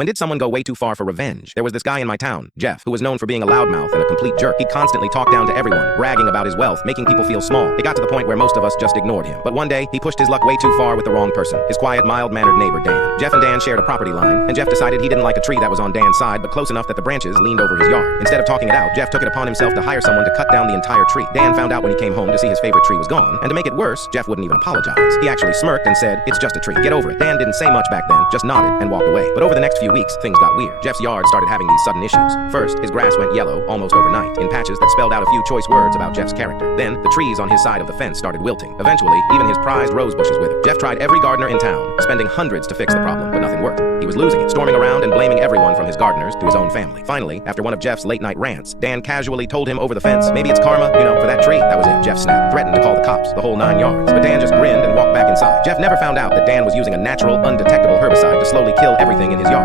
When did someone go way too far for revenge? There was this guy in my town, Jeff, who was known for being a loudmouth and a complete jerk. He'd constantly talk down to everyone, bragging about his wealth, making people feel small. It got to the point where most of us just ignored him. But one day, he pushed his luck way too far with the wrong person, his quiet, mild-mannered neighbor, Dan. Jeff and Dan shared a property line, and Jeff decided he didn't like a tree that was on Dan's side, but close enough that the branches leaned over his yard. Instead of talking it out, Jeff took it upon himself to hire someone to cut down the entire tree. Dan found out when he came home to see his favorite tree was gone, and to make it worse, Jeff wouldn't even apologize. He actually smirked and said, "It's just a tree. Get over it." Dan didn't say much back then, just nodded and walked away. But over the next few weeks, things got weird. Jeff's yard started having these sudden issues. First, his grass went yellow almost overnight, in patches that spelled out a few choice words about Jeff's character. Then, the trees on his side of the fence started wilting. Eventually, even his prized rose bushes withered. Jeff tried every gardener in town, spending hundreds to fix the problem, but nothing worked. He was losing it, storming around and blaming everyone from his gardeners to his own family. Finally, after one of Jeff's late-night rants, Dan casually told him over the fence, "Maybe it's karma, for that tree." That was it. Jeff snapped, threatened to call the cops, the whole 9 yards. But Dan just grinned and walked back inside. Jeff never found out that Dan was using a natural, undetectable herbicide to slowly kill everything in his yard.